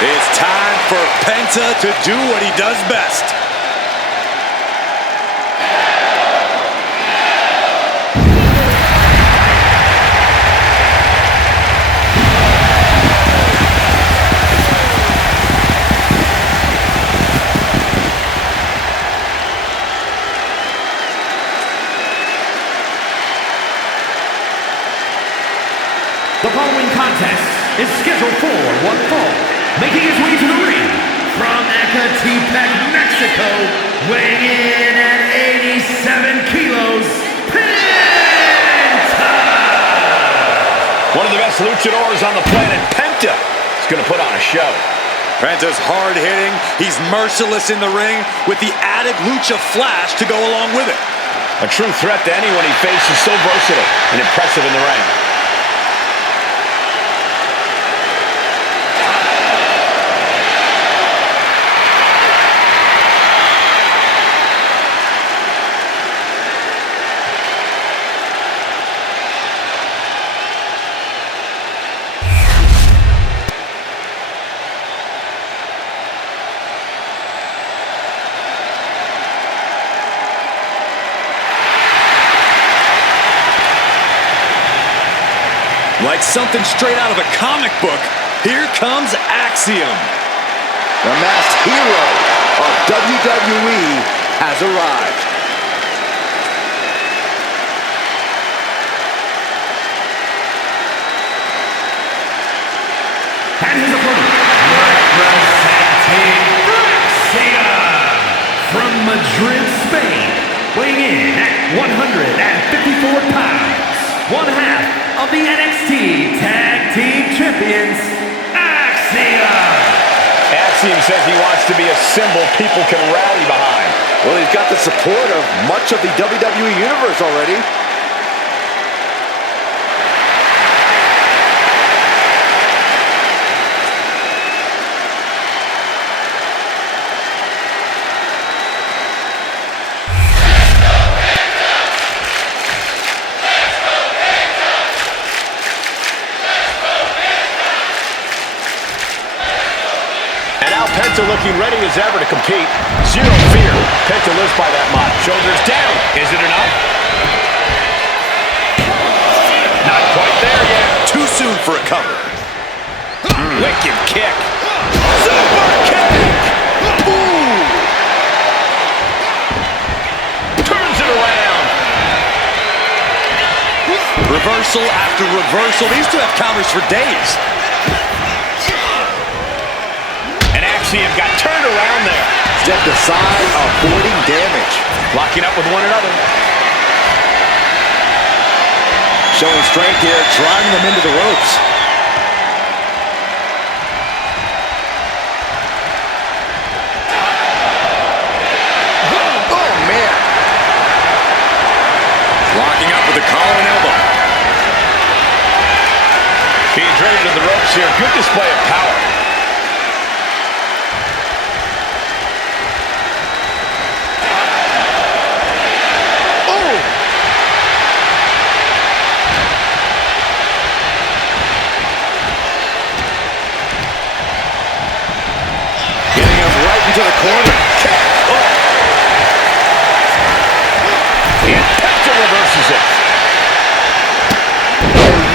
It's time for Penta to do what he does best. The following contest is scheduled for one fall. Making his way to the ring from Ecatepec, Mexico, weighing in at 87 kilos, Penta! One of the best luchadors on the planet, Penta, is going to put on a show. Penta's hard-hitting. He's merciless in the ring with the added lucha flash to go along with it. A true threat to anyone he faces, so versatile and impressive in the ring. Like something straight out of a comic book, here comes Axiom. The masked hero of WWE has arrived. And his opponent, representing Axiom from Madrid, Spain, weighing in at 154 pounds, one half of the NXT Tag Team Champions, Axiom. Axiom says he wants to be a symbol people can rally behind. Well, he's got the support of much of the WWE Universe already. Penta looking ready as ever to compete. Zero fear. Penta lives by that motto. Shoulders down. Is it enough? Not quite there yet. Too soon for a cover. Wicked kick. Super kick. Ooh. Turns it around. Reversal after reversal. These two have counters for days. Axiom got turned around there. Stepped aside, avoiding damage. Locking up with one another. Showing strength here, driving them into the ropes. Oh, man. Locking up with the collar and elbow. Being traded to the ropes here. Good display of power. To the corner. And Penta reverses it.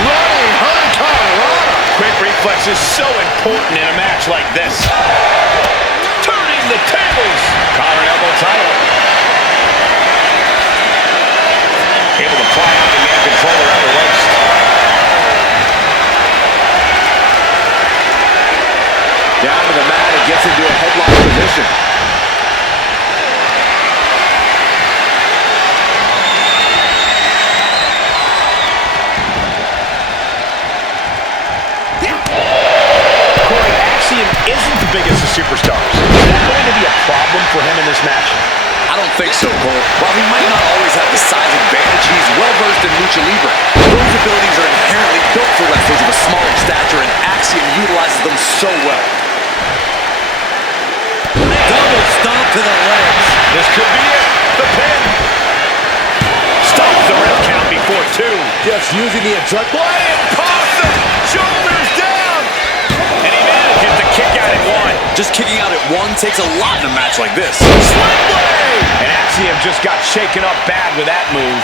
Running Hurricanrana. Quick reflex is so important in a match like this. Turning the tables. Collar and elbow title. Able to pry out the man control around the waist. Down to the mat and gets into a headlock position. Corey, Axiom isn't the biggest of superstars. Is that going to be a problem for him in this match? I don't think so, Cole. While he might not always have the size advantage, he's well-versed in lucha libre. Those abilities are inherently built for wrestlers of a smaller stature, and Axiom utilizes them so well. Double stomp to the legs. This could be it. The pin. Stop the ref count before two. Just using the adrenaline. Impossible. Shoulders down. And he manages to kick out at Just kicking out at one takes a lot in a match like this. And Axiom just got shaken up bad with that move.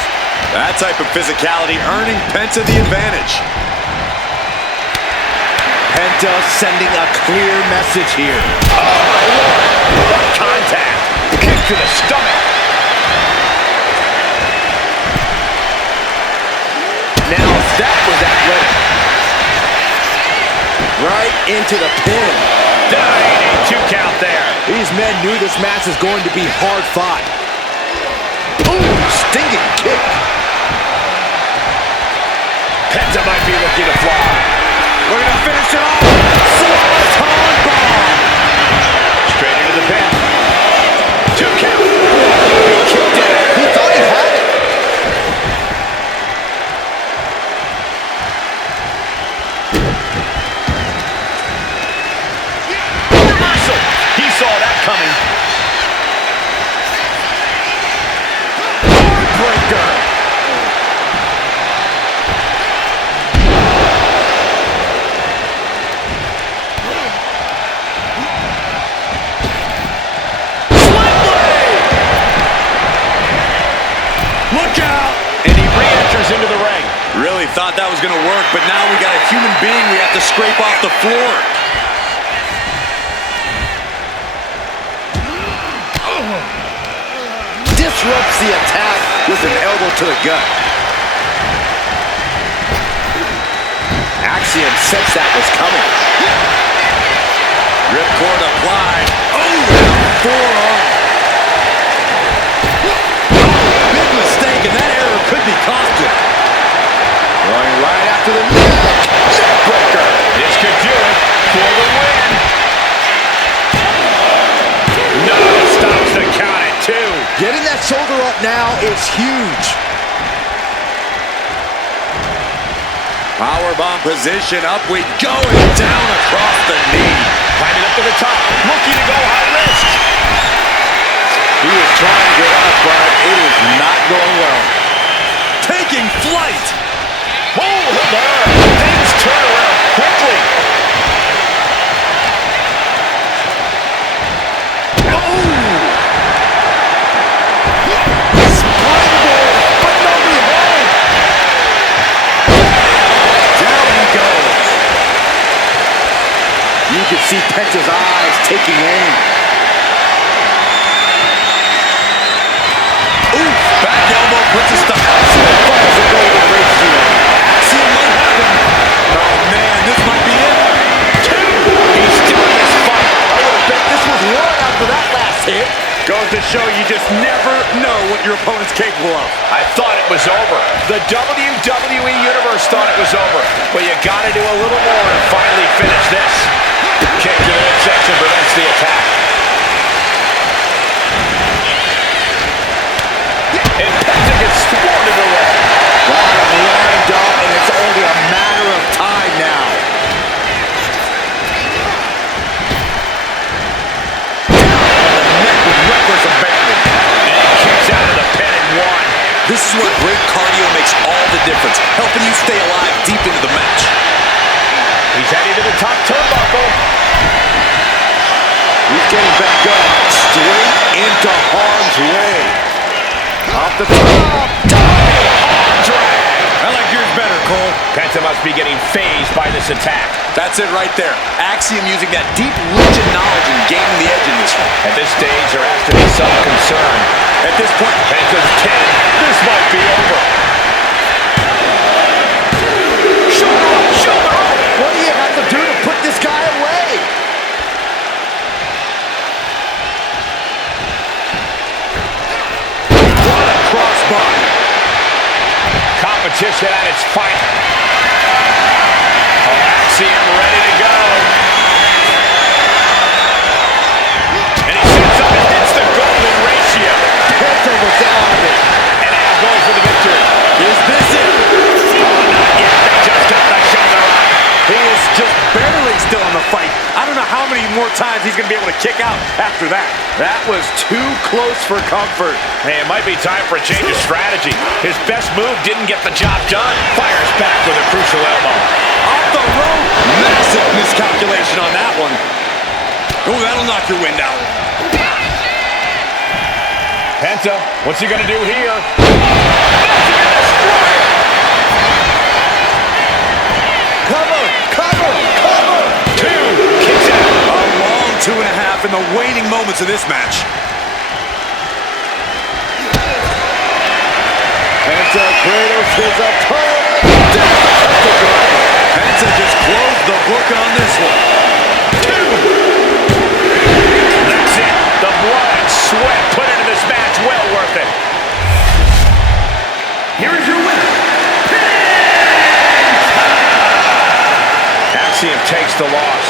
That type of physicality earning Penta the advantage. Penta sending a clear message here. Oh, my Lord. What contact. Kick to the stomach. Now that was athletic. Right into the pin. A 2 count there. These men knew this match was going to be hard fought. Ooh, stinging kick. Penta might be looking to fly. We're going to finish it off. Swanton bomb. Straight into the pin. 2 count. He kicked it. He thought he had it. Reversal. He saw that coming. Heartbreaker. Look out! And he re-enters into the ring. Really thought that was going to work, but now we got a human being we have to scrape off the floor. Disrupts the attack with an elbow to the gut. Axiom sensed that was coming. Ripcord applied. Oh, forearm. Big mistake, and that error could be costly. Going right after the neck. Neckbreaker. This could do it for the win. No, stops the count at 2. Getting that shoulder up now is huge. Powerbomb position, up we go, and down across the knee. Climbing up to the top, looking to go high risk. He is trying to get up, but it is not going well. Taking flight. Oh, there. Things turn around quickly. You can see Penta's eyes taking aim. Ooh, back elbow puts a stop. Axiom might have him. Oh, man, this might be it. 2. He's still in this fight. I would have bet this was one after that last hit. Goes to show you just never know what your opponent's capable of. I thought it was over. The WWE Universe thought it was over. But you got to do a little more and finally finish this. Kick to the midsection prevents the attack. And Penta gets thwarted away. Got him lined up, and it's only a matter of time now. Neck with reckless abandon. And he kicks out of the pin and 1. This is where great cardio makes all the difference, helping you stay alive deep into the match. He's heading to the top turnbuckle. He's getting back up, straight into harm's way. Off the top. I like yours better, Cole. Penta must be getting phased by this attack. That's it right there. Axiom using that deep legend knowledge and gaining the edge in this one. At this stage, there has to be some concern. At this point, Penta's 10. This might be over. Shoulder up, shoulder up. What do you have to do to put this guy away? what a crossbody. Competition at its finest. Axiom ready to go. And he sets up and hits the golden ratio. Penta was out of it. And now going for the victory. Is this it? Oh, not yet. They just got the shoulder up. He is just barely still in the fight. I don't know how many more times he's going to be able to kick out after that. That was too close for comfort. Hey, it might be time for a change of strategy. His best move didn't get the job done. Fires back with a crucial elbow. Off the rope. Massive miscalculation on that one. Oh, that'll knock your wind out. Penta, what's he gonna do here? Cover, cover, cover. 2, kicks out. A long 2.5 in the waning moments of this match. Penta cradles his opponent. Penta just closed the book on this one. 2. That's it. The blood and sweat put into this match, well worth it. Here is your winner, Axiom takes the loss.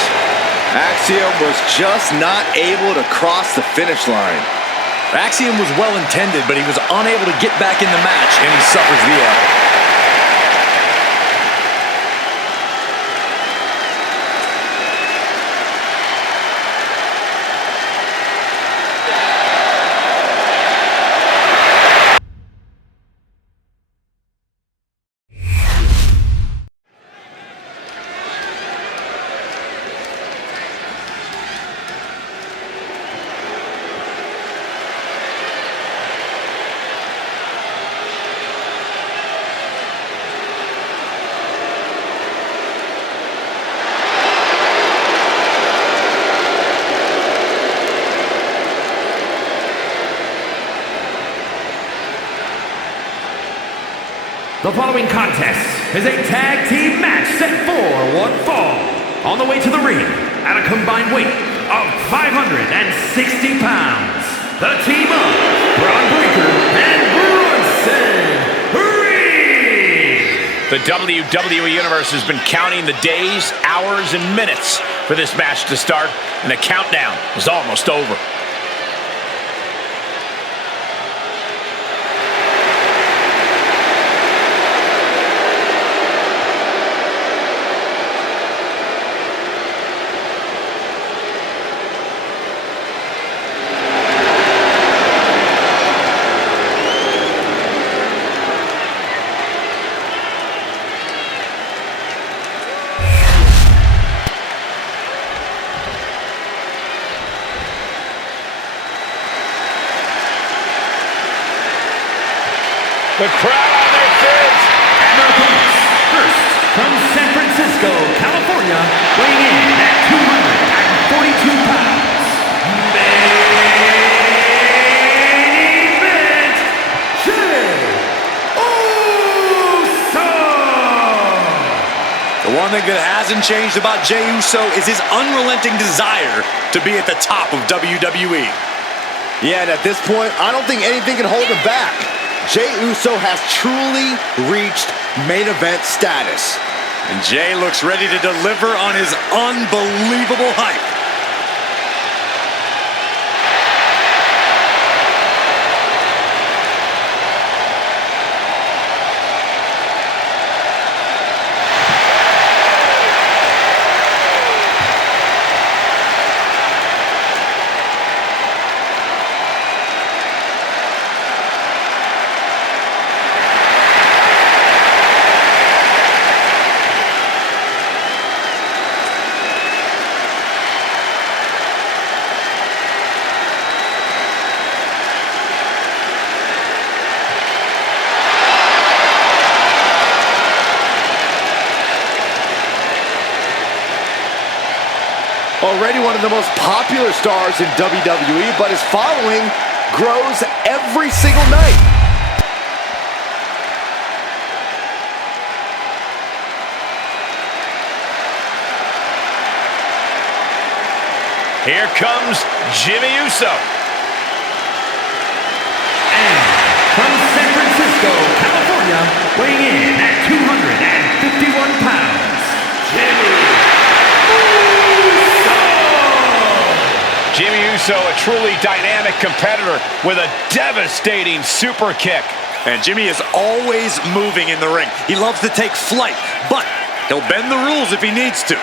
Axiom was just not able to cross the finish line. Axiom was well intended, but he was unable to get back in the match, and he suffers the L. The following contest is a tag team match set for one fall. On the way to the ring, at a combined weight of 560 pounds, the team of Braun Breaker and Bronson Reed. The WWE Universe has been counting the days, hours, and minutes for this match to start, and the countdown is almost over. The crowd on their feet. And their opponents, first from San Francisco, California, weighing in at 242 pounds, main event, Jey Uso. The one thing that hasn't changed about Jey Uso is his unrelenting desire to be at the top of WWE. Yeah, and at this point, I don't think anything can hold him back. Jey Uso has truly reached main event status. And Jey looks ready to deliver on his unbelievable hype. Already one of the most popular stars in WWE, but his following grows every single night. Here comes Jimmy Uso. And from San Francisco, California, weighing in at 251 pounds, Jimmy Uso. Jimmy Uso, a truly dynamic competitor with a devastating super kick. And Jimmy is always moving in the ring. He loves to take flight, but he'll bend the rules if he needs to.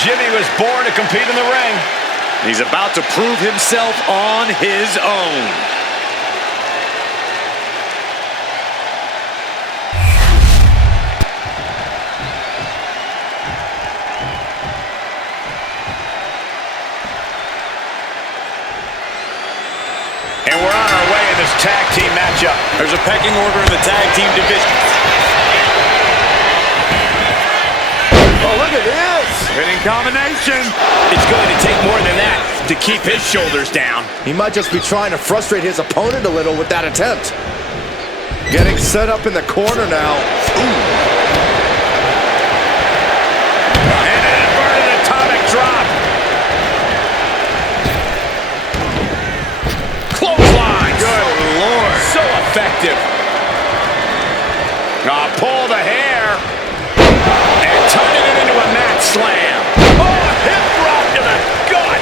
Jimmy was born to compete in the ring. He's about to prove himself on his own. And we're on our way in this tag team matchup. There's a pecking order in the tag team division. Oh, look at this. Hitting combination. It's going to take more than that to keep his shoulders down. He might just be trying to frustrate his opponent a little with that attempt. Getting set up in the corner now. Ooh. And an inverted atomic drop. Clothesline. Good Lord. So effective. Pull the hair. And turning it into a mat slam. Oh, hip drop to the gut.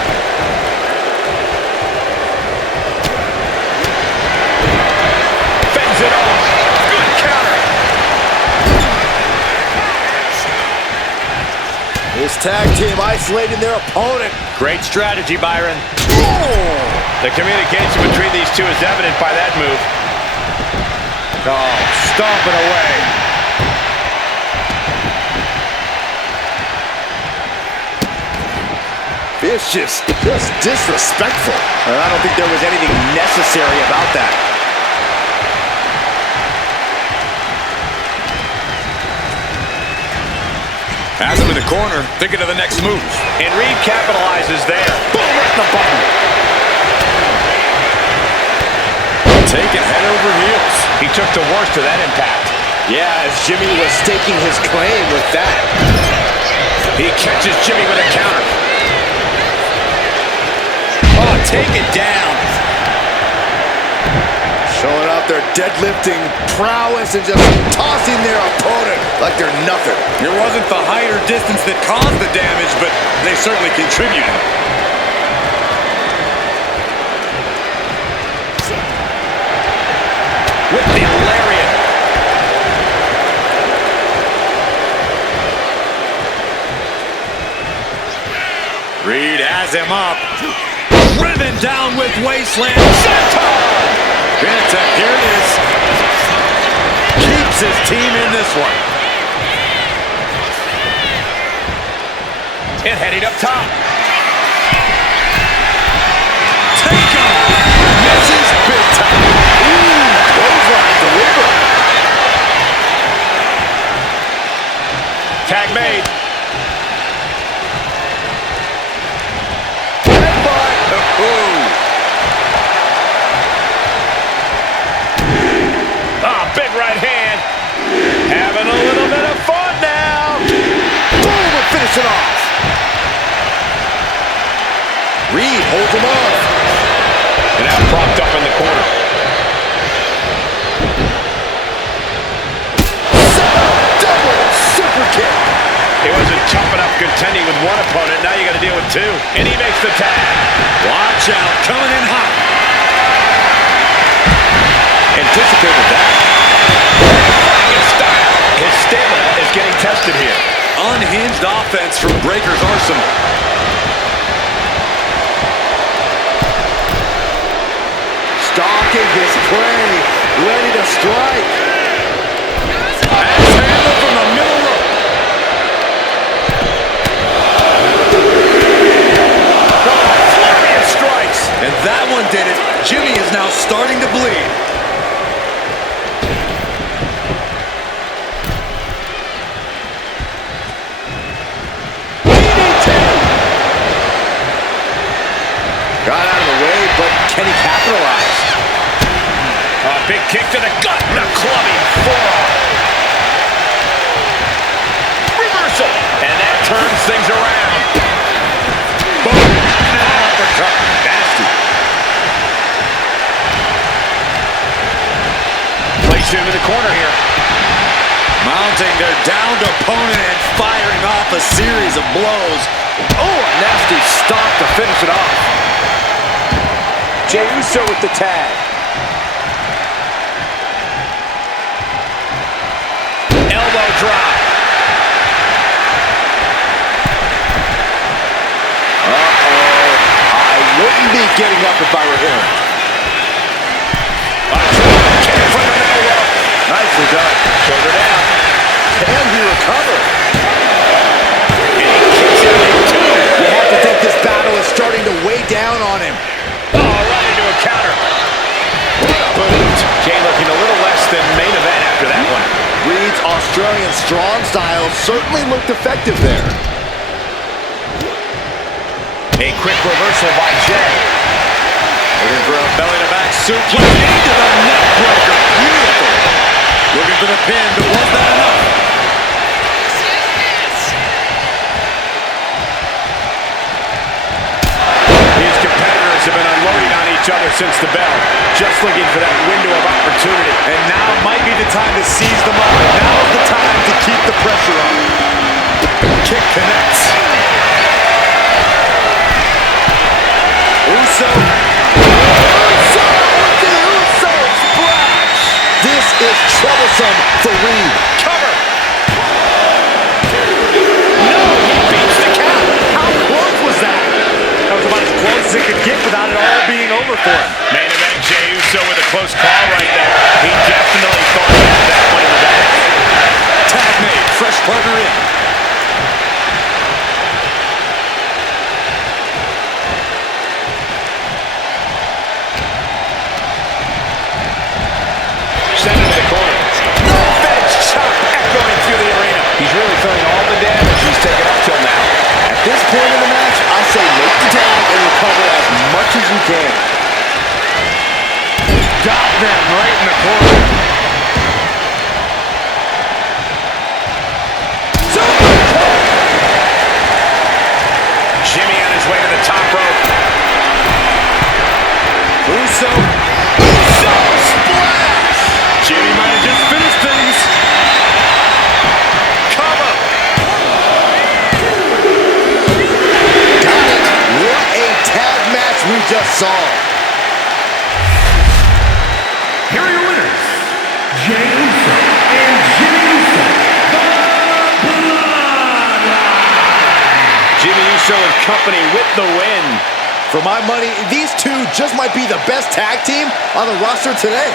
Fends it off. Good counter. This tag team isolating their opponent. Great strategy, Byron. The communication between these two is evident by that move. Oh, stomping away. Vicious, just disrespectful. I don't think there was anything necessary about that. Has him in the corner, thinking of the next move. And Reed capitalizes there. Boom, right in the button. Taking head over heels. He took the worst of that impact. Yeah, as Jimmy was staking his claim with that. He catches Jimmy with a counter. Oh, take it down. Showing off their deadlifting prowess and just tossing their opponent like they're nothing. It wasn't the height or distance that caused the damage, but they certainly contributed. With the lariat. Reed has him up. Driven down with wasteland. Penta, here it is. Keeps his team in this one. And heading up top. Take him. Misses big time. Clothesline delivered. Tag made. Big right hand. Having a little bit of fun now. Boom, and finish it off. Reed holds him off. And now propped up in the corner. Double super kick. It wasn't tough enough contending with one opponent. Now you got to deal with two. And he makes the tag. Watch out, coming in hot. Anticipated that. Style. His stamina is getting tested here. Unhinged offense from Breaker's arsenal. Stalking his prey, ready to strike. Axe handle from the middle rope. Flurry of strikes. And that one did it. Jimmy is now starting to bleed. Got out of the way, but can he capitalize? A big kick to the gut and a clubbing forearm. Reversal. And that turns things around. Boom. Uppercut. Nasty. Place him in the corner here. Mounting their downed opponent and firing off a series of blows. Oh, a nasty stop to finish it off. Jey Uso with the tag. Elbow drop. wouldn't be getting up if I were him. Kick from the middle rope. Nicely done. Shoulder down. Can he recover? And he kicks out at two. You have to think this battle is starting to weigh down on him. Oh, right into a counter. What a boot. Jay looking a little less than main event after that one. Reed's Australian strong style certainly looked effective there. A quick reversal by Jay. Looking for a belly-to-back suplex into the neck breaker. Beautiful. Looking for the pin, but was that enough? These competitors have been unloading on each other since the bell. Just looking for that window of opportunity. And now might be the time to seize the moment. Now's the time to keep the pressure on. Kick connects. Uso. Uso with the Uso splash. This is troublesome for Reed. Cover. No, he beats the count. How close was that? That was about as close as it could get without it all being over for him. Main event, Jey Uso with a close call right there. He definitely thought he had that one in the bag. Tag made. Fresh partner in. Send it to the corner. No fence chop echoing through the arena. He's really feeling all the damage he's taken up till now. At this point in the match, I say make the tag and recover as much as you can. Got them right in the corner. Jimmy on his way to the top rope. Uso. Uso splash. Jimmy might have just finished things. Cover. Got it. What a tag match we just saw. Here are your winners, Jey Uso and Jimmy Uso, the Bloodline. Jimmy Uso and company with the win. For my money, these two just might be the best tag team on the roster today.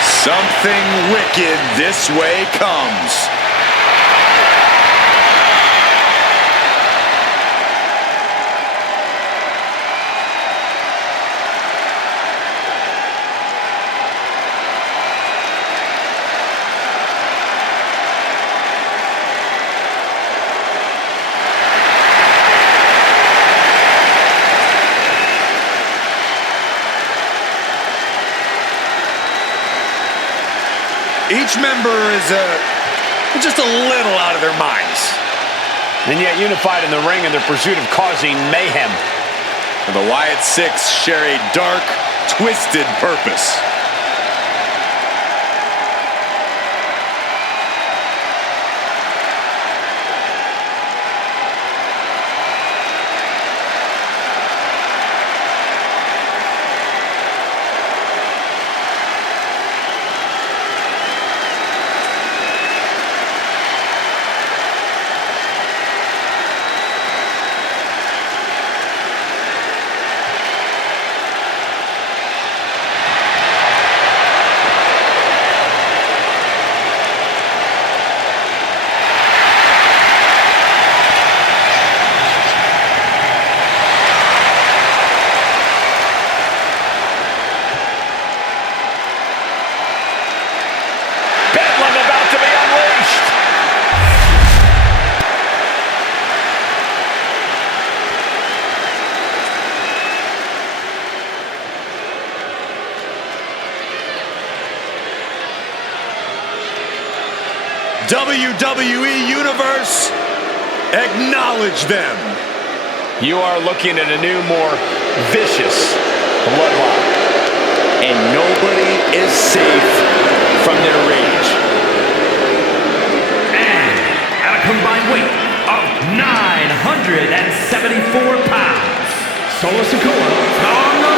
Something wicked this way comes. Each member is just a little out of their minds. And yet unified in the ring in their pursuit of causing mayhem. And the Wyatt Six share a dark, twisted purpose. WWE Universe, acknowledge them. You are looking at a new, more vicious bloodline. And nobody is safe from their rage. And at a combined weight of 974 pounds, Solo Sikoa, Tonga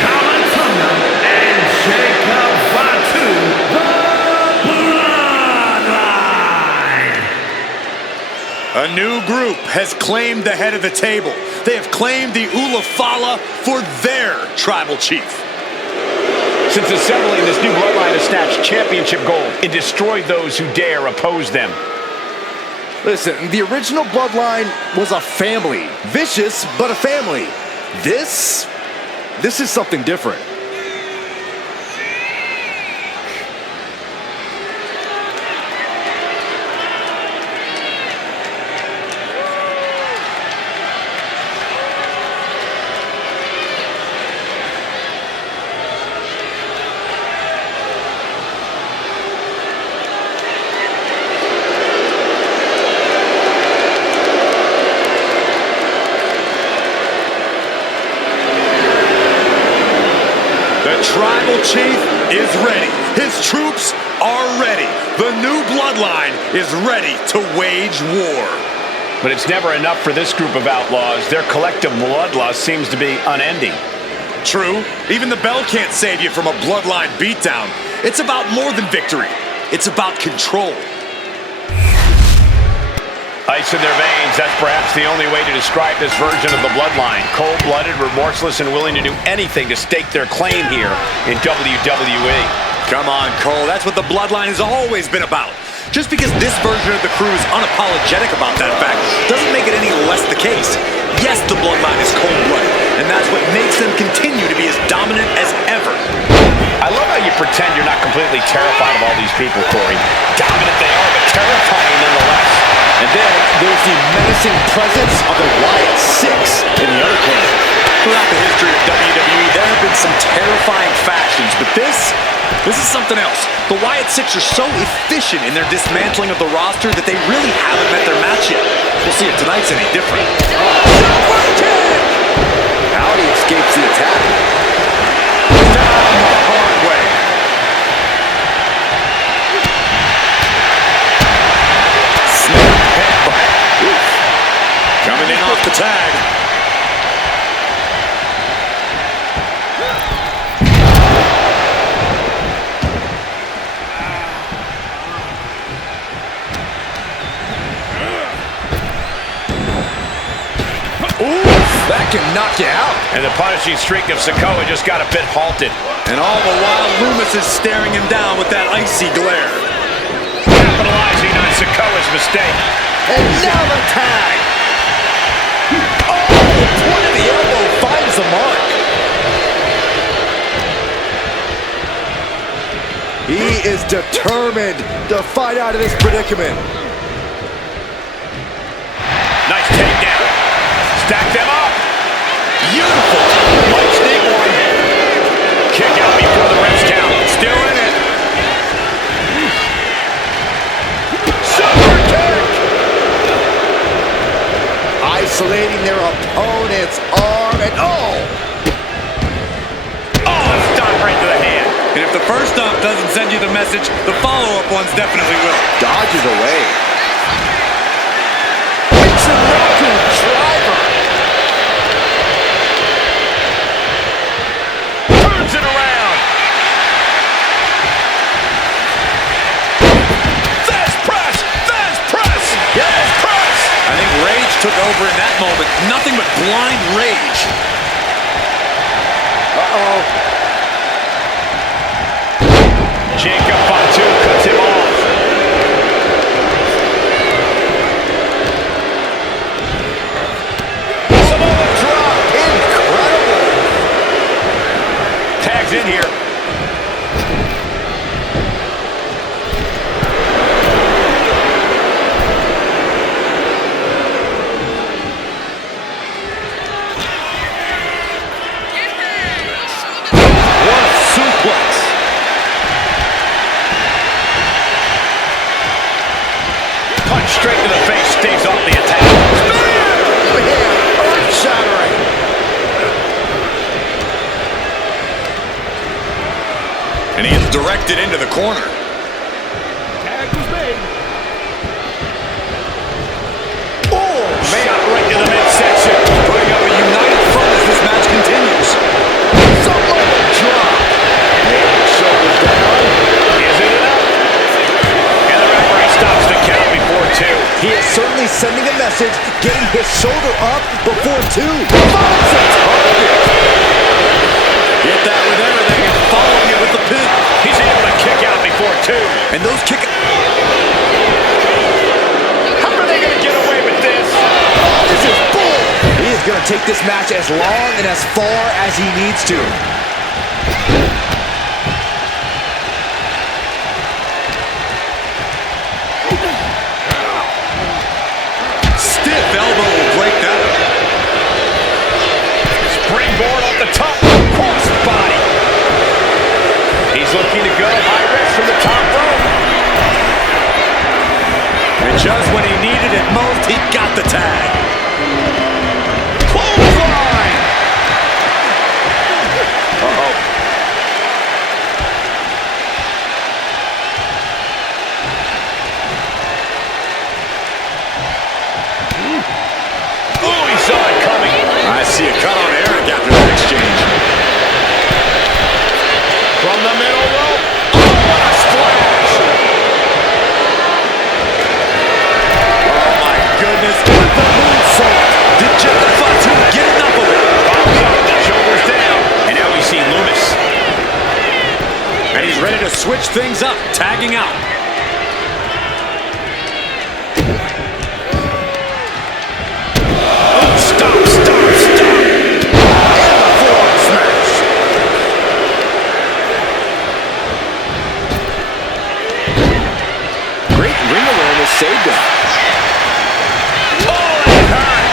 Kamatunga, and Jacob Fatu, the Bloodline. A new group has claimed the head of the table. They have claimed the Ulafala for their tribal chief. Since assembling, this new bloodline has snatched championship gold and destroyed those who dare oppose them. Listen, the original bloodline was a family. Vicious, but a family. This is something different. The tribal chief is ready. His troops are ready. The new bloodline is ready to wage war. But it's never enough for this group of outlaws. Their collective bloodlust seems to be unending. True, even the bell can't save you from a bloodline beatdown. It's about more than victory. It's about control. Ice in their veins, that's perhaps the only way to describe this version of the bloodline. Cold-blooded, remorseless, and willing to do anything to stake their claim here in WWE. Come on, Cole, that's what the bloodline has always been about. Just because this version of the crew is unapologetic about that fact doesn't make it any less the case. Yes, the bloodline is cold-blooded, and that's what makes them continue to be as dominant as ever. I love how you pretend you're not completely terrified of all these people, Corey. Dominant they are, but terrifying nonetheless. And then there's the menacing presence of the Wyatt Six in the other corner. Throughout the history of WWE, there have been some terrifying factions, but this is something else. The Wyatt Six are so efficient in their dismantling of the roster that they really haven't met their match yet. We'll see if tonight's any different. Howdy escapes the attack. Down the hard way. Snap headbutt. Oof. Coming in off the tag. That can knock you out. And the punishing streak of Sikoa just got a bit halted. And all the while, Loomis is staring him down with that icy glare. Capitalizing on Sikoa's mistake. And now the tag. Oh, the point of the elbow finds the mark. He is determined to fight out of this predicament. Nice takedown. Stack them up. Beautiful. Might sneak one. Kick out before the ref's count. Still in it. Super kick. Isolating their opponent's arm and Oh, stomp right to the hand. And if the first stomp doesn't send you the message, the follow-up ones definitely will. dodges away. It's a knuckle driver. Turns it around. Fast press. Fast press. Yes, press. I think rage took over in that moment. Nothing but blind rage. Uh-oh. Jacob Fatu cuts him off. Samoa drop. Incredible. Tags in here. What a suplex. And he is directed into the corner. Tag was made. Oh, man, right to the midsection. Putting up a united front as this match continues. Somewhere drop. Shoulders down. Is it enough? And the referee stops the count before 2. He is certainly sending a message, getting his shoulder up before 2. Finds the target. Hit that with everything and following it with the pin. He's able to kick out before 2. And those kick... How are they going to get away with this? This is bull. He is going to take this match as long and as far as he needs to. Stiff elbow will break that. Springboard off the top. Cross body. He's looking to go high risk from the top rope. And just when he needed it most, he got the tag. Clothesline. Uh-oh. Oh, he saw it coming. I see a cut on Eric after that exchange. From the middle rope. Oh, what a splash. Oh my goodness, what the moonsault! Did Jeff Fatu get enough of it? Bombs up, the shoulders down. And now we see Loomis. And he's ready to switch things up, tagging out. Stop, stop, stop. And the forearm smash. Great ring awareness saved him. Oh, that hurt.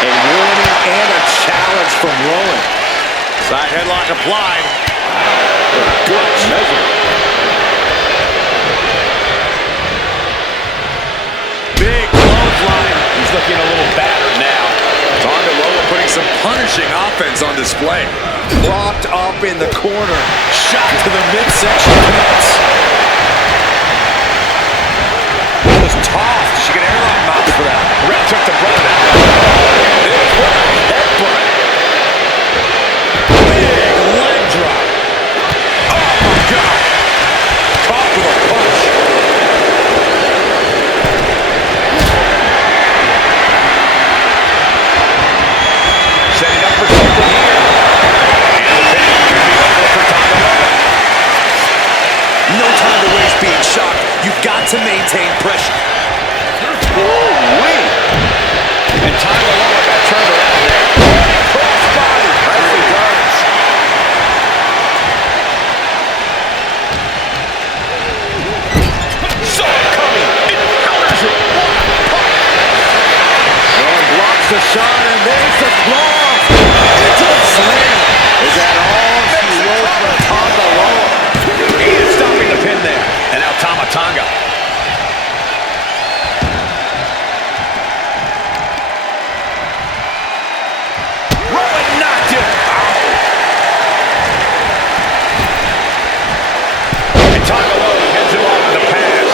A warning and a challenge from Rowan. Side headlock applied. Good measure. Big clothesline. He's looking a little battered now. Tonga Loa putting some punishing offense on display. Propped up in the corner. Shot to the midsection cuts. Was tossed. She could airline mouth for that. Red took the brunt of that. There's one. Headbutt. Big leg drop. Oh my God. Caught with a punch. Setting up for something here. And the pin could be over for Tonga Loa. No time to waste being shocked. You've got to maintain pressure. Ooh-wee. And Tonga Loa got turned around there. Crossbody. Nicely done. Saw it coming. It counters it. What a punch. And blocks the shot, and there's the claw. Into the slam. Is that all she wrote for Tonga Loa? He is stopping the pin there. And now Tama Tonga. Rowan knocked him. And Tonga Loa heads him off with the pass.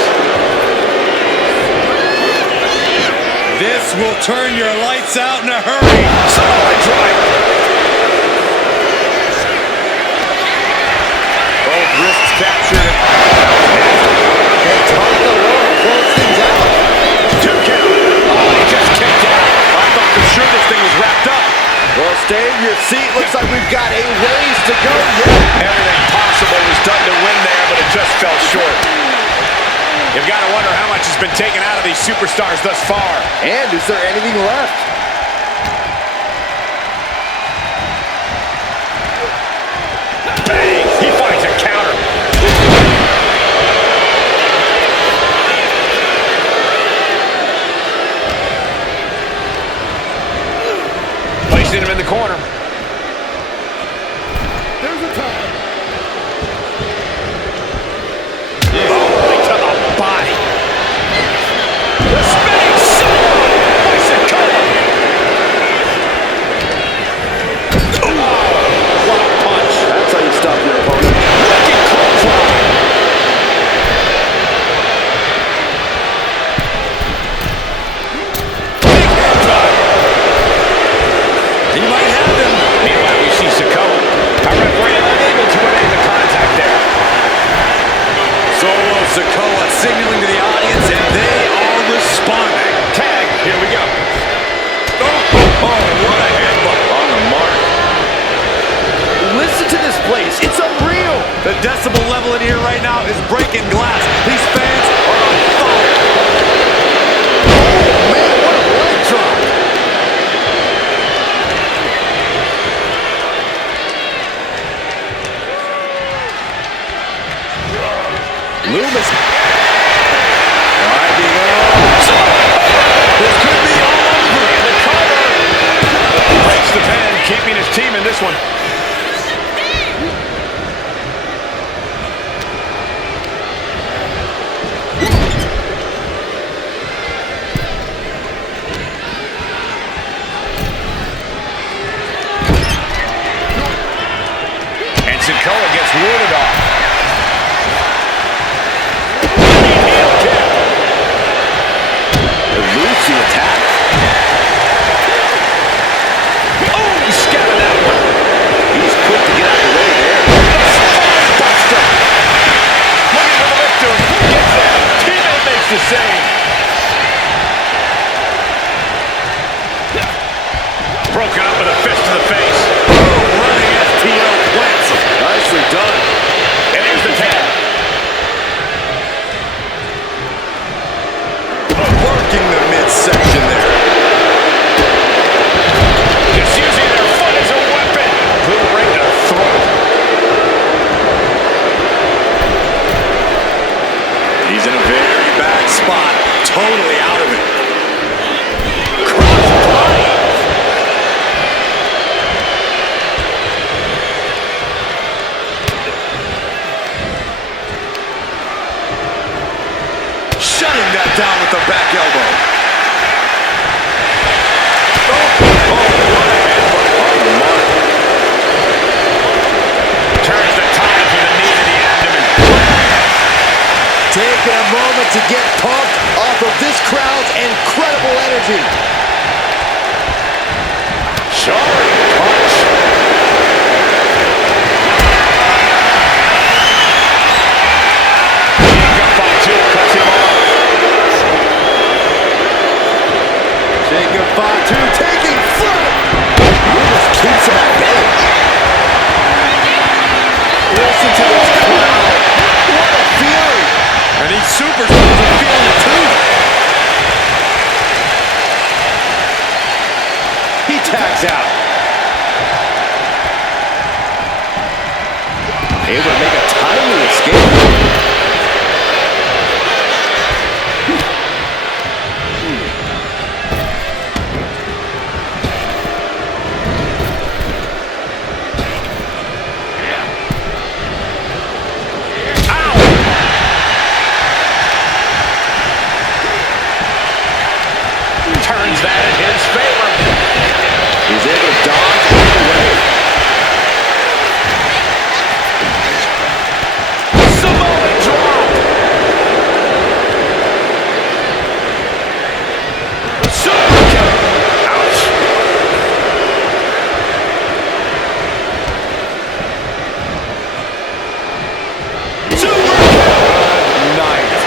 This will turn your lights out in a hurry. Samoa driver. Both wrists captured. And Tonga Loa closed things out. 2 count. Oh, he just kicked out. I thought for sure this thing was wrapped up. Well, stay in your seat. Looks like we've got a ways to go yet. Everything possible was done to win there, but it just fell short. You've got to wonder how much has been taken out of these superstars thus far. And is there anything left? Bang! He finds a counter. Placing him in the corner. There's a time. Oh, right to the body. The spinning Samoa. Bicycle. Oh, what a punch. That's He might have him. Meanwhile, we see Sikoa. Our referee unable to end the contact there. Solo Sikoa signaling to the audience, and they are responding. Tag, here we go. Oh, what a headbutt on the mark. Listen to this place. It's unreal. The decibel level in here right now is breaking glass. These fans are on fire. Oh, man, what a leg drop. Loomis. Riding on. This could be all over. And the cover. Breaks the pen, keeping his team in this one. And Sikoa gets warded off. Eludes the attack. Oh, he scattered that one. He's quick to get out of the way there. Buster. Looking for the victor. Gets that. Teammate makes the save. Broken up with a fist to the face. Running FTL plants him. Nicely done. And here's the tag. Working the midsection there. Just using their foot as a weapon. Boot right to the throat. He's in a very bad spot. Totally out of it. Cross body. Shutting that down with the back elbow. Oh, what a headbutt on the mark. Turns the tide to the knee to the abdomen. Taking a moment to get pumped off of this crowd's incredible energy. Sorry, punch. Jacob Fatu cuts him off. Jacob Fatu taking flight. Loomis keeps him at bay. Listen to this crowd. What a feeling. And these superstars are feeling it too. He tags out. Able to make a timely escape. Turns that in his favor. He's able to dodge and get away. Samoa drop. Super kick. Ouch. Super kick. Nice.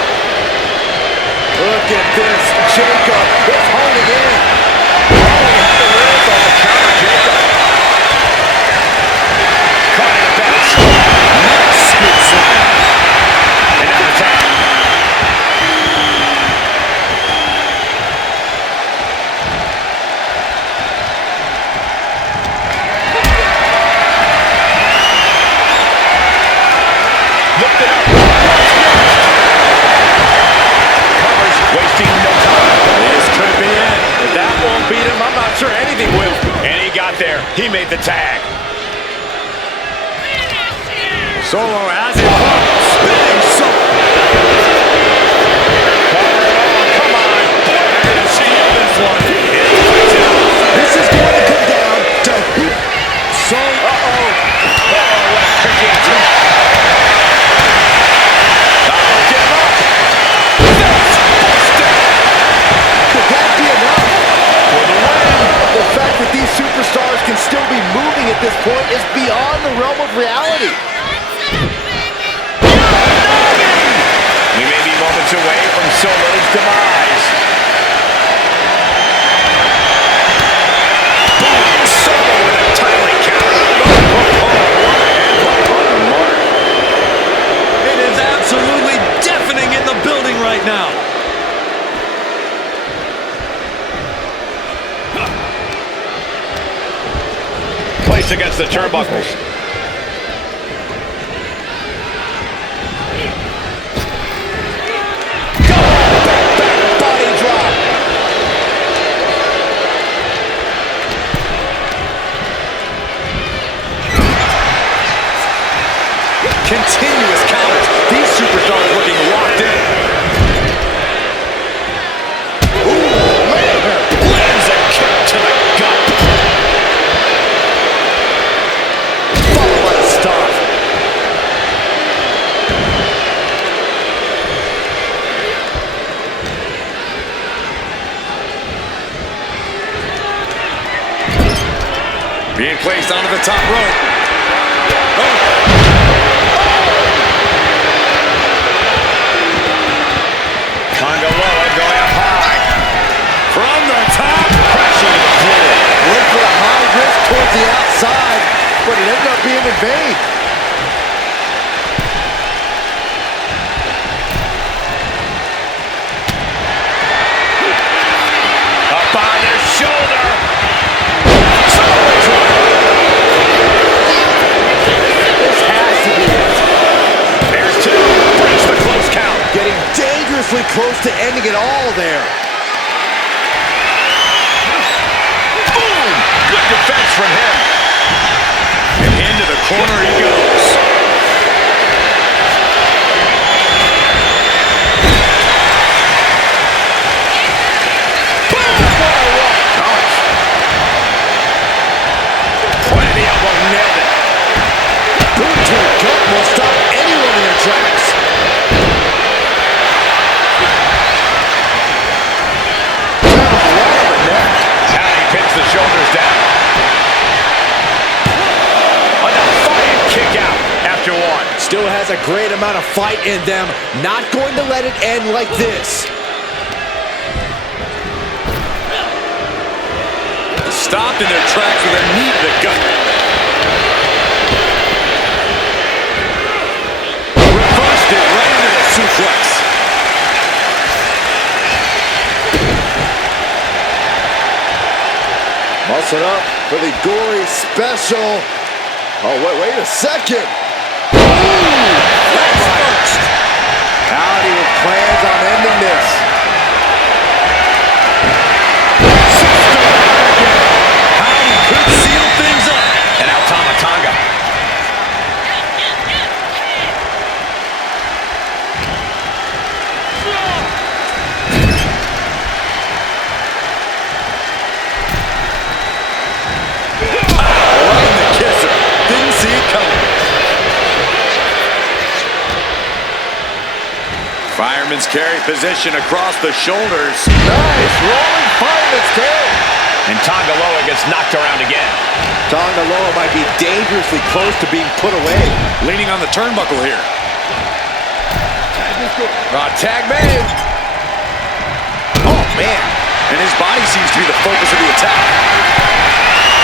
Look at this. Jacob is holding in. On the counter, Jacob. Caught in a bad spot. Nice scoop slam. And now the tag. Lift it up. Covers, wasting no time. This could be it. If that won't beat him, I'm not sure anything will. And he got there. He made the tag. Solo has it. Spinning solo. Cover it on. Come on. Boy, I didn't see this one. This is going to come down to who. Uh-oh. Uh-oh, what a kicking attempt. Get him up. That's busted. Could that be enough? For the win. The fact that these superstars at this point is beyond the realm of reality. We may be moments away from Solo's demise. Boom! Solo with a timely counter. It is absolutely deafening in the building right now. Placed against the turnbuckles. Continuous counters. These superstars looking locked in. Ooh, man. Lands a kick to the gut. Follow on a stop. Being placed onto the top rope. Tongaloa going up high. From the top. Crashing to the floor. Went for the high risk towards the outside, but it ended up being in vain. Up on his shoulder. This has to be it. There's two. Breaks the close count. Getting dangerously close to ending it all there. Boom! Good defense from him. And into the corner he goes. Boom! What a right. Ouch. Point of the elbow, nailed it. Boot to the gut will stop anyone in their tracks. Now he pins the shoulders down. A defiant kick out after one. Still has a great amount of fight in them. Not going to let it end like this. Stopped in their tracks with a knee to the gut. Reversed it right into the suplex. Muscle up for the gory special. Oh, wait a second. That's first. Howdy with plans on ending this. Howdy could seal things up. And now Tama Tonga. Right in the kisser. Didn't see it coming. Fireman's carry position across the shoulders. Nice rolling fireman's carry. And Tongaloa gets knocked around again. Tongaloa might be dangerously close to being put away. Leaning on the turnbuckle here. Tag made. Oh, man. And his body seems to be the focus of the attack.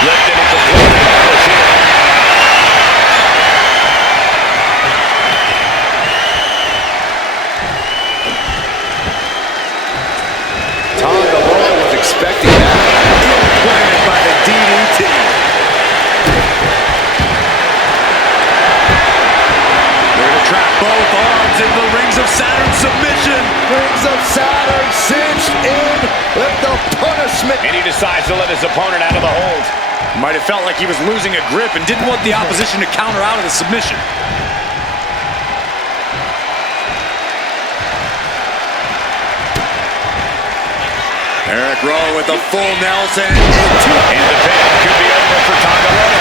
Lifted and completely helpless here. Tongaloa was expecting that. Implanted by the DDT. They're going to trap both arms in the Rings of Saturn submission. Rings of Saturn cinched in with the punishment. And he decides to let his opponent out of the hold. Might have felt like he was losing a grip and didn't want the opposition to counter out of the submission. Eric Rowe with a full Nelson. And the pin could be over for Tongaloa.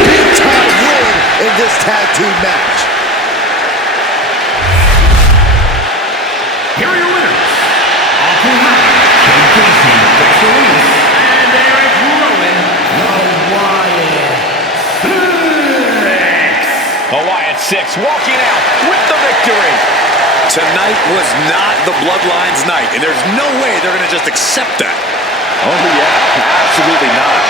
Big time win in this tag team match. Here are your winners. Off the mat, King Casey, Dexter Lewis, and 6, walking out with the victory. Tonight was not the Bloodline's night, and there's no way they're going to just accept that. Oh, yeah, absolutely not.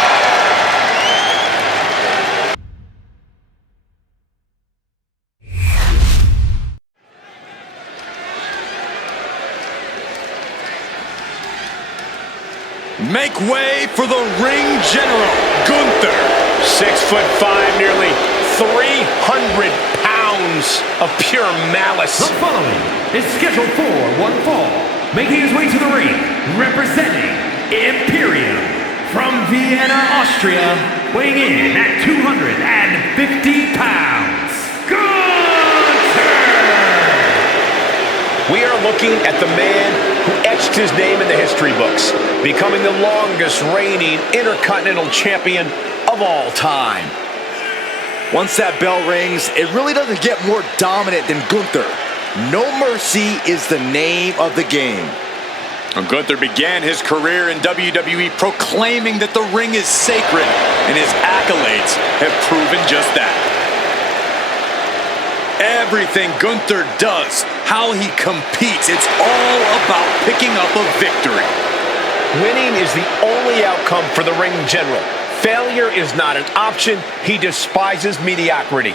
Make way for the ring general, Gunther. 6'5", nearly 300 pounds of pure malice. The following is scheduled for one fall, making his way to the ring, representing Imperium from Vienna, Austria, weighing in at 250 pounds, Gunther! We are looking at the man who etched his name in the history books, becoming the longest reigning Intercontinental Champion of all time. Once that bell rings, it really doesn't get more dominant than Gunther. No mercy is the name of the game. Gunther began his career in WWE proclaiming that the ring is sacred, and his accolades have proven just that. Everything Gunther does, how he competes, it's all about picking up a victory. Winning is the only outcome for the ring general. Failure is not an option. He despises mediocrity.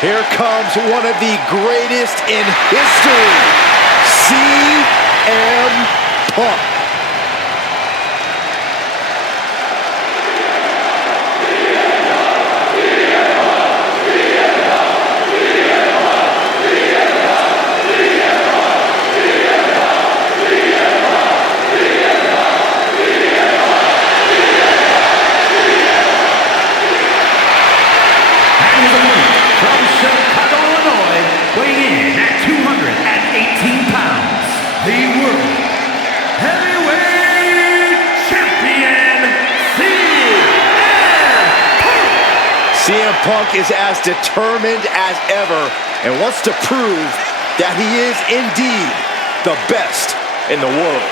Here comes one of the greatest in history, CM Punk. CM Punk is as determined as ever and wants to prove that he is indeed the best in the world.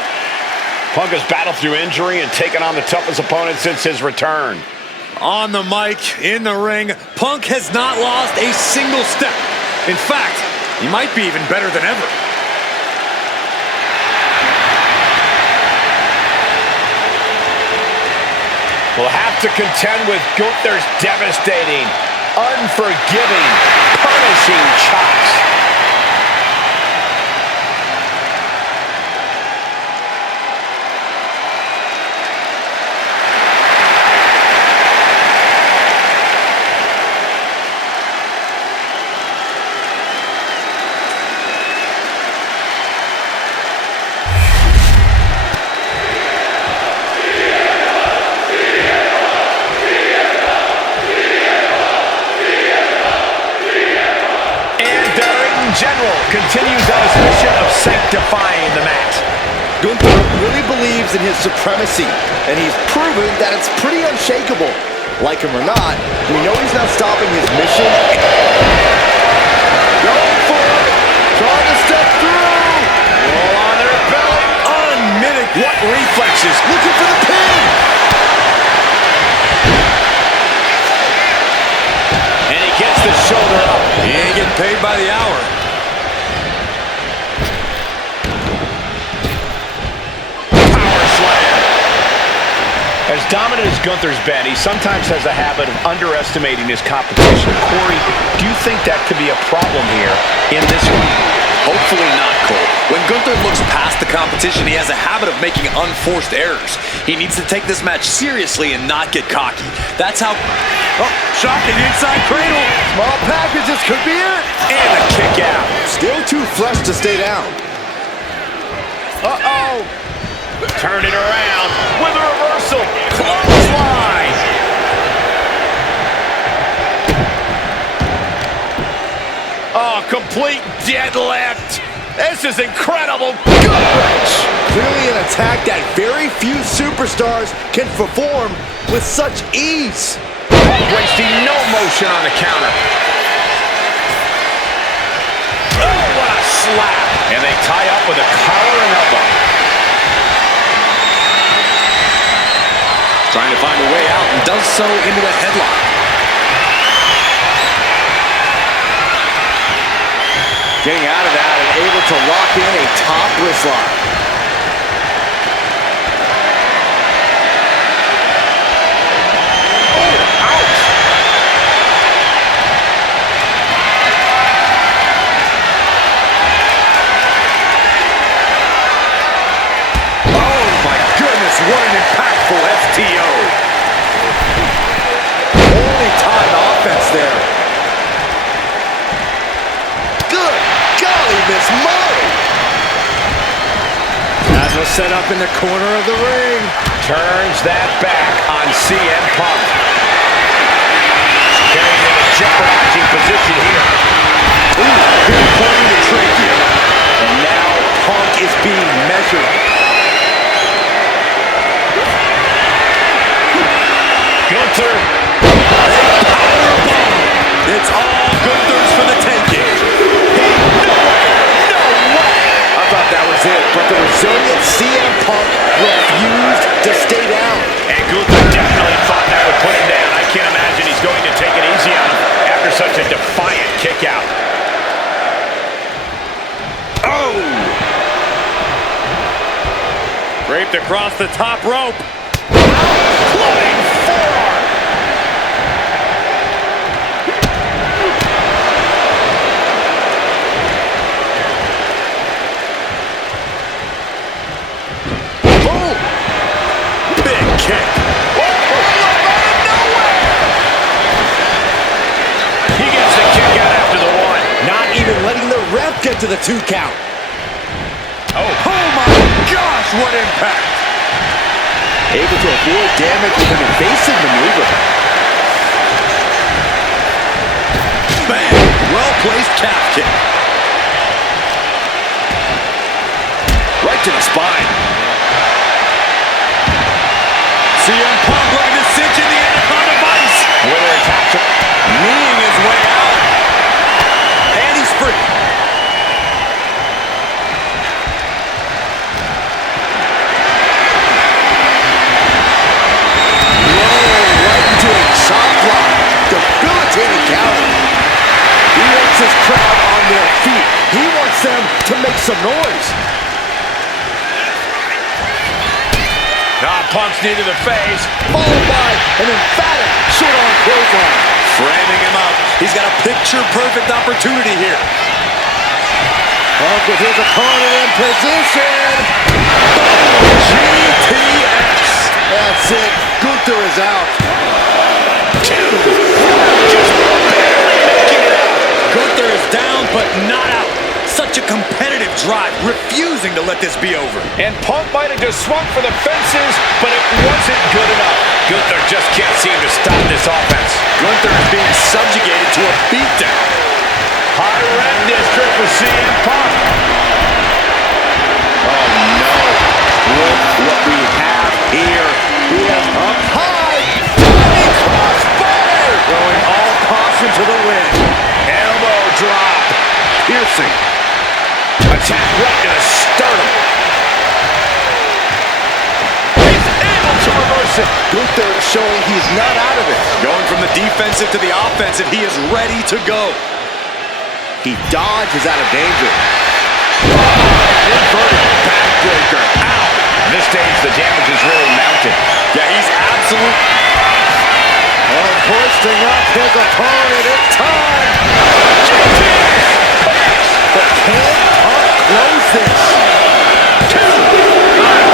Punk has battled through injury and taken on the toughest opponent since his return. On the mic, in the ring, Punk has not lost a single step. In fact, he might be even better than ever. Will have to contend with Gunther's devastating, unforgiving, punishing chops. General continues on his mission of sanctifying the match. Gunther really believes in his supremacy, and he's proven that it's pretty unshakable. Like him or not, we know he's not stopping his mission. Going for it, trying to step through. Roll on their belly. Unmitigated. What reflexes? Looking for the pin. And he gets the shoulder up. He ain't getting paid by the hour. As dominant as Gunther's been, he sometimes has a habit of underestimating his competition. Corey, do you think that could be a problem here in this one? Hopefully not, Cole. When Gunther looks past the competition, he has a habit of making unforced errors. He needs to take this match seriously and not get cocky. That's how... Oh, shocking inside cradle. Small package, this could be it. And a kick out. Still too fresh to stay down. Uh-oh. Turn it around with a reversal. Clothesline. Oh, complete deadlift. This is incredible. Good. Clearly an attack that very few superstars can perform with such ease. Wasting no motion on the counter. Oh, what a slap. And they tie up with a collar and elbow. Trying to find a way out and does so into a headlock. Getting out of that and able to lock in a top wrist lock. Oh, ouch. Oh my goodness, what an impactful FTO. Only time offense there. Good golly, Miss Molly. That was set up in the corner of the ring. Turns that back on CM Punk. Getting in a jeopardizing position here. Ooh, good point in the trachea. And now Punk is being measured. Gunther. It's all Gunther's for the taking. No way. I thought that was it, but the resilient CM Punk refused to stay down. And Gunther definitely thought that would put him down. I can't imagine he's going to take it easy on him after such a defiant kick out. Oh! Draped across the top rope. Floating forearm. Boom! Big kick. He gets the kick out after the one. Not even letting the ref get to the 2 count. Oh my gosh, what impact! Able to avoid damage with an evasive maneuver. Bang! Well-placed calf kick. Right to the spine. CM Punk looking to cinch in the Anaconda Vice. Winner attacks him. Kneeing his way out. And he's free. Right into a chop block. Debilitating counter. He wants his crowd on their feet. He wants them to make some noise. Punk's knee to the face. Followed by an emphatic short-arm clothesline. Framing him up. He's got a picture-perfect opportunity here. Punk with his opponent in position. GTX. That's it. Gunther is out. Just barely making it out. Gunther is down, but not out. Such a competitive drive, refusing to let this be over. And Punk might have just swung for the fences, but it wasn't good enough. Gunther just can't seem to stop this offense. Gunther is being subjugated to a beatdown. High red district for CM Punk. Oh no. Look what we have here. He is up high. Diving crossbody. Throwing all caution to the wind. Elbow drop. Piercing. Attack right to the sternum. He's able to reverse it. Gunther showing he's not out of it. Going from the defensive to the offensive, he is ready to go. He dodges out of danger. Inverted backbreaker. Ow. At this stage, the damage is really mounted. Yeah, he's absolute. Hoisting up his opponent. It's time. But can Punk close this?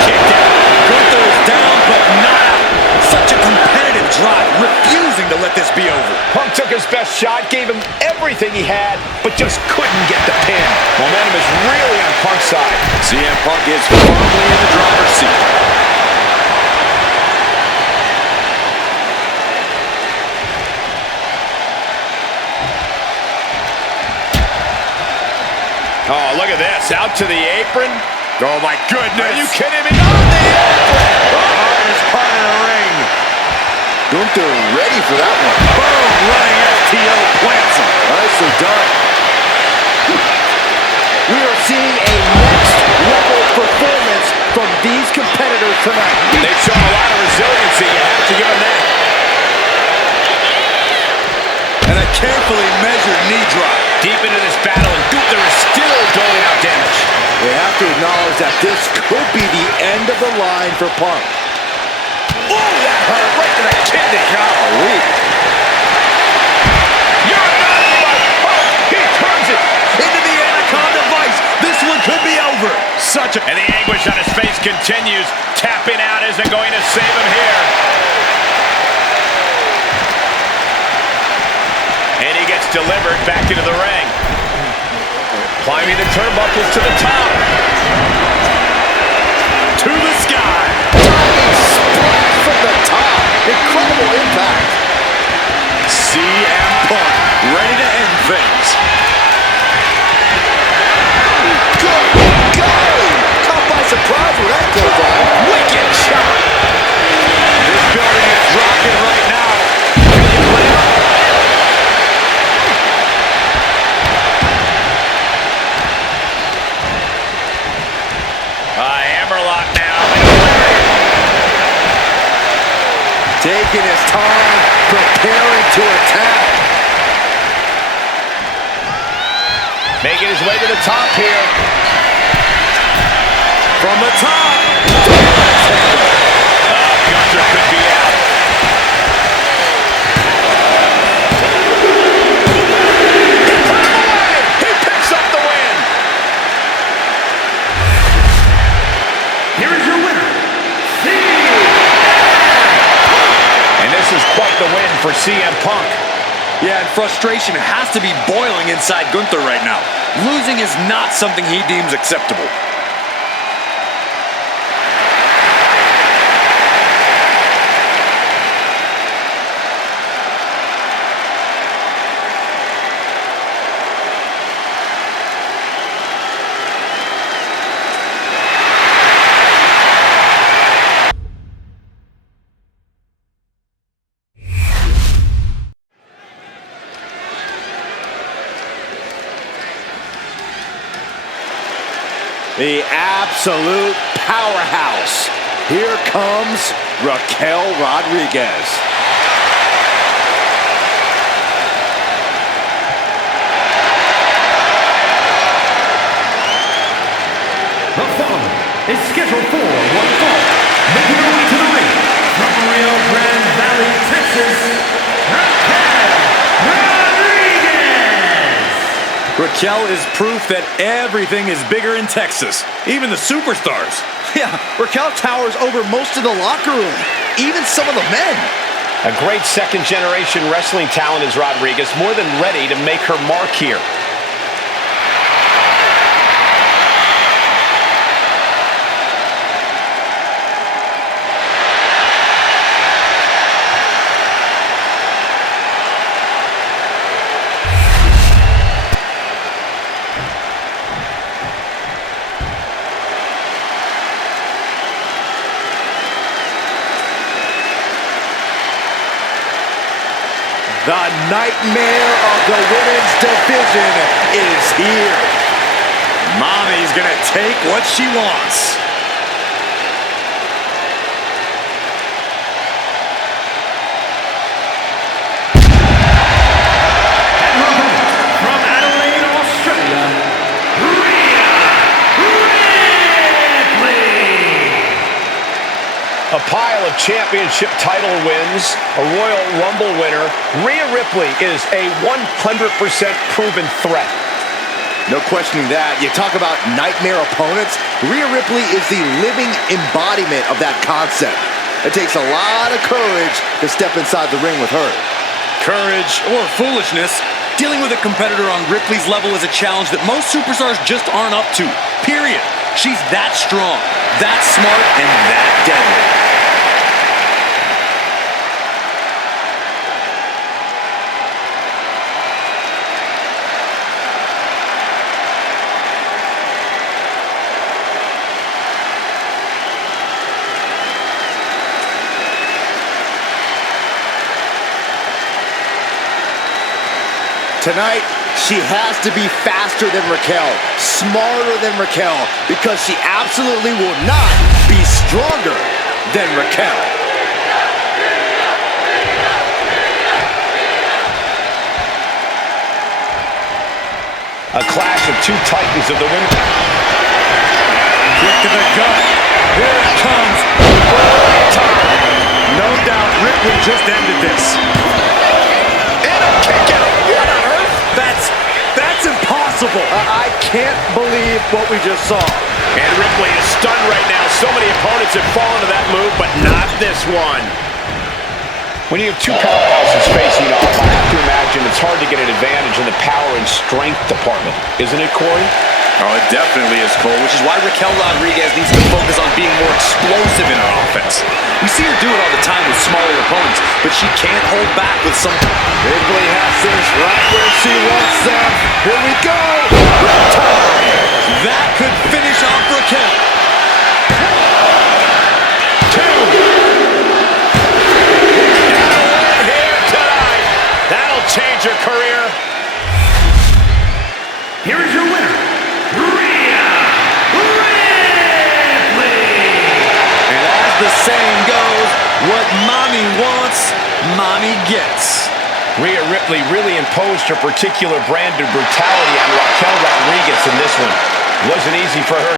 Kicked out. Gunther is down, but not out. Such a competitive drive, refusing to let this be over. Punk took his best shot, gave him everything he had, but just couldn't get the pin. Momentum is really on Punk's side. CM Punk is firmly in the driver's seat. Oh, look at this. Out to the apron. Oh, my goodness. Are you kidding me? On the apron. The hardest part of the ring. Gunther ready for that one. Boom, running FTO plants him. Nicely done. We are seeing a next-level performance from these competitors tonight. They've shown a lot of resiliency. You have to give them that. And a carefully measured knee drop. Deep into this battle, and Gunther is still doling out damage. We have to acknowledge that this could be the end of the line for Punk. Oh, that hurt right to the kidney. Golly. You're not my Punk. He turns it Into the Anaconda Vice. This one could be over. And the anguish on his face continues. Tapping out isn't going to save him here. And he gets delivered back into the ring. Climbing the turnbuckles to the top. To the sky. Splash from the top. Incredible impact. CM Punk ready to end things. Good golly. Caught by surprise when that goes on. Wicked shot. This building is rocking right now. Can you play it? Hammerlock now. Taking his time, preparing to attack. Making his way to the top here. From the top. Gunther could be out. He picks up the win. Here is your winner, And this is quite the win for CM Punk. Yeah, and frustration has to be boiling inside Gunther right now. Losing is not something he deems acceptable. The absolute powerhouse. Here comes Raquel Rodriguez. The following is scheduled for one fall. Making her way to the ring from Rio Grande Valley, Texas, Raquel Rodriguez. Raquel is proof that everything is bigger in Texas, even the superstars. Yeah, Raquel towers over most of the locker room, even some of the men. A great second-generation wrestling talent is Rodriguez, more than ready to make her mark here. The nightmare of the women's division is here. Mommy's gonna take what she wants. From Adelaide, Australia, Rhea Ripley. A pile of championship title wins, a Royal Rumble winner, Rhea Ripley is a 100% proven threat. No questioning that. You talk about nightmare opponents. Rhea Ripley is the living embodiment of that concept. It takes a lot of courage to step inside the ring with her. Courage or foolishness, dealing with a competitor on Ripley's level is a challenge that most superstars just aren't up to. Period. She's that strong, that smart, and that deadly. Tonight, she has to be faster than Raquel, smarter than Raquel, because she absolutely will not be stronger than Raquel. A clash of two titans of the women. Kick to the gut. Here it comes. No doubt Ripley just ended this. And a kick out. What on earth? That's impossible. I can't believe what we just saw. And Ripley is stunned right now. So many opponents have fallen to that move, but not this one. When you have two powerhouses facing off, I have to imagine it's hard to get an advantage in the power and strength department. Isn't it, Corey? Oh, it definitely is, Cole, which is why Raquel Rodriguez needs to focus on being more explosive in her offense. We see her do it all the time with smaller opponents, but she can't hold back with some... Ripley has this right where she wants them. Here we go. That could finish off Raquel. Change your career. Here is your winner, Rhea Ripley. And as the saying goes, what mommy wants, mommy gets. Rhea Ripley really imposed her particular brand of brutality on Raquel Rodriguez in this one. Wasn't easy for her.